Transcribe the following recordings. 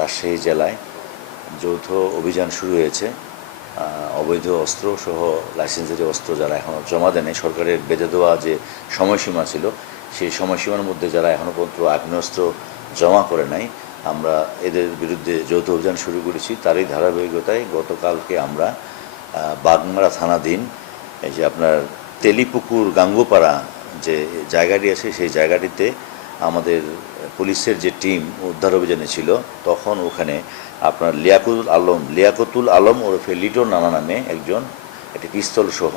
রাজশাহী জেলায় যৌথ অভিযান শুরু হয়েছে। অবৈধ অস্ত্র সহ লাইসেন্সারি অস্ত্র যারা এখনও জমা দেয়নি, সরকারের বেঁধে দেওয়া যে সময়সীমা ছিল, সেই সময়সীমার মধ্যে যারা এখনও পর্যন্ত আগ্নেয়াস্ত্র জমা করে নাই, আমরা এদের বিরুদ্ধে যৌথ অভিযান শুরু করেছি। তারই ধারাবাহিকতায় গতকালকে আমরা বাগমারা থানাধীন এই যে আপনার তেলিপুকুর গাঙ্গুপাড়া যে জায়গাটি আছে, সেই জায়গাটিতে আমাদের পুলিশের যে টিম উদ্ধার অভিযানে ছিল, তখন ওখানে আপনার লিয়াকুতুল আলম, লিয়াকতুল আলম ওরফে লিটন নানা নামে একজন, একটি পিস্তল সহ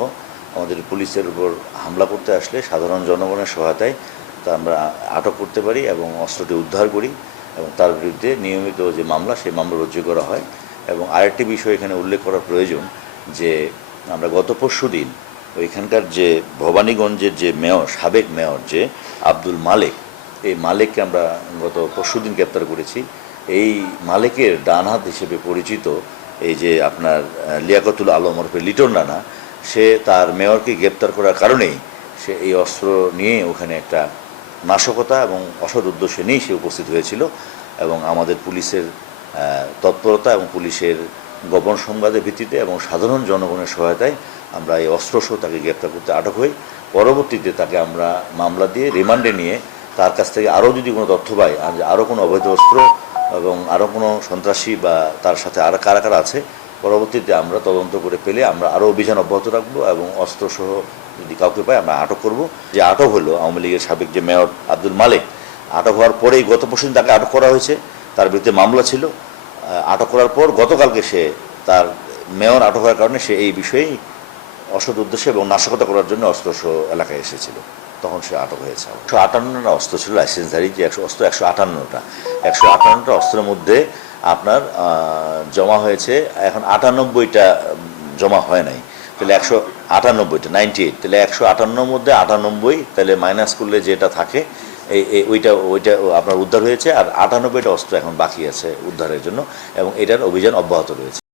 আমাদের পুলিশের উপর হামলা করতে আসলে সাধারণ জনগণের সহায়তায় তা আমরা আটক করতে পারি এবং অস্ত্রটি উদ্ধার করি এবং তার বিরুদ্ধে নিয়মিত যে মামলা, সেই মামলা রুজু করা হয়। এবং আরেকটি বিষয় এখানে উল্লেখ করা প্রয়োজন যে আমরা গত পরশু দিন ওইখানকার যে ভবানীগঞ্জের যে মেয়র, সাবেক মেয়র যে আব্দুল মালেক এই মালেককে আমরা গত পরশুদিন গ্রেপ্তার করেছি। এই মালেকের ডান হাত হিসেবে পরিচিত এই যে আপনার লিয়াকতুল আলম ওরফে লিটন রানা, সে তার মেয়রকে গ্রেপ্তার করার কারণেই সে এই অস্ত্র নিয়ে ওখানে একটা নাশকতা এবং অসৎ উদ্দেশ্য নিয়েই সে উপস্থিত হয়েছিল এবং আমাদের পুলিশের তৎপরতা এবং পুলিশের গোপন সংবাদের ভিত্তিতে এবং সাধারণ জনগণের সহায়তায় আমরা এই অস্ত্রসহ তাকে গ্রেপ্তার করতে আটক হই। পরবর্তীতে তাকে আমরা মামলা দিয়ে রিমান্ডে নিয়ে তার কাছ থেকে আরও যদি কোনো তথ্য পাই আর আরও কোনো অবৈধ অস্ত্র এবং আরও কোনো সন্ত্রাসী বা তার সাথে আর কারা কারা আছে, পরবর্তীতে আমরা তদন্ত করে পেলে আমরা আরও অভিযান অব্যাহত রাখব এবং অস্ত্রসহ যদি কাউকে পাই আমরা আটক করব। যে আটক হলো আওয়ামী লীগের সাবেক যে মেয়র আব্দুল মালেক, আটক হওয়ার পরেই গত পরশু তাকে আটক করা হয়েছে। তার বিরুদ্ধে মামলা ছিল। আটক করার পর গতকালকে সে তার মেয়র আটক হওয়ার কারণে সে এই বিষয়েই অসৎ উদ্দেশ্যে এবং নাশকতা করার জন্য অস্ত্রসহ এলাকায় এসেছিল। তখন সে আটক হয়েছে একশো আটান্নটা অস্ত্র ছিল লাইসেন্সধারী যে একশো অস্ত্র একশো আটান্নটা। একশো আটান্নটা অস্ত্রের মধ্যে আপনার জমা হয়েছে, এখন আটানব্বইটা জমা হয় নাই। তাহলে একশো আটানব্বইটা নাইনটি এইট তাহলে একশো আটান্নর মধ্যে আটানব্বই, তাহলে মাইনাস করলে যেটা থাকে, এই, এই- ওইটা ওইটা আপনার উদ্ধার হয়েছে, আর আটানব্বইটা অস্ত্র এখন বাকি আছে উদ্ধারের জন্য, এবং এটার অভিযান অব্যাহত রয়েছে।